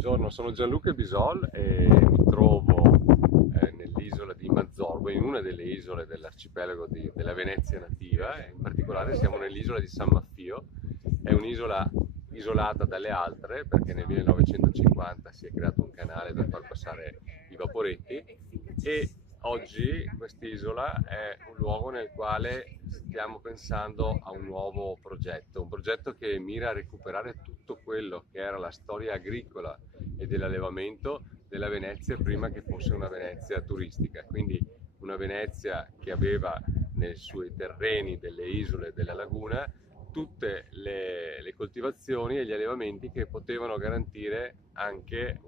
Buongiorno, sono Gianluca Bisol e mi trovo nell'isola di Mazzorbo, in una delle isole dell'arcipelago della Venezia nativa, e in particolare siamo nell'isola di San Maffio. È un'isola isolata dalle altre perché nel 1950 si è creato un canale per far passare i vaporetti, e oggi quest'isola è un luogo nel quale stiamo pensando a un progetto che mira a recuperare tutto quello che era la storia agricola e dell'allevamento della Venezia prima che fosse una Venezia turistica. Quindi una Venezia che aveva nei suoi terreni delle isole della laguna tutte le coltivazioni e gli allevamenti che potevano garantire anche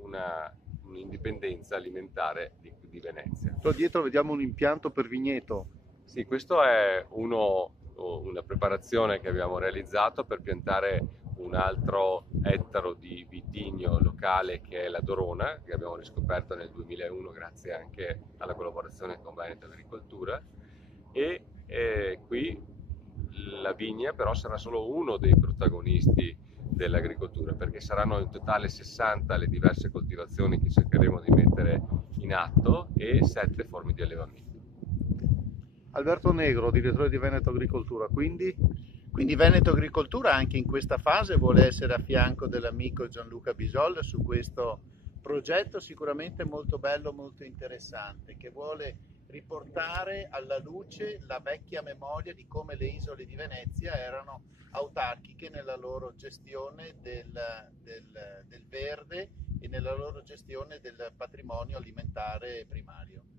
un'indipendenza alimentare di Venezia. Qua dietro vediamo un impianto per vigneto. Sì, questo è una preparazione che abbiamo realizzato per piantare un altro ettaro di vitigno locale, che è la Dorona, che abbiamo riscoperto nel 2001 grazie anche alla collaborazione con Veneto Agricoltura. E qui la vigna però sarà solo uno dei protagonisti dell'agricoltura, perché saranno in totale 60 le diverse coltivazioni che cercheremo di mettere in atto e 7 forme di allevamento. Alberto Negro, direttore di Veneto Agricoltura, quindi Quindi Veneto Agricoltura anche in questa fase vuole essere a fianco dell'amico Gianluca Bisol su questo progetto sicuramente molto bello, molto interessante, che vuole riportare alla luce la vecchia memoria di come le isole di Venezia erano autarchiche nella loro gestione del verde e nella loro gestione del patrimonio alimentare primario.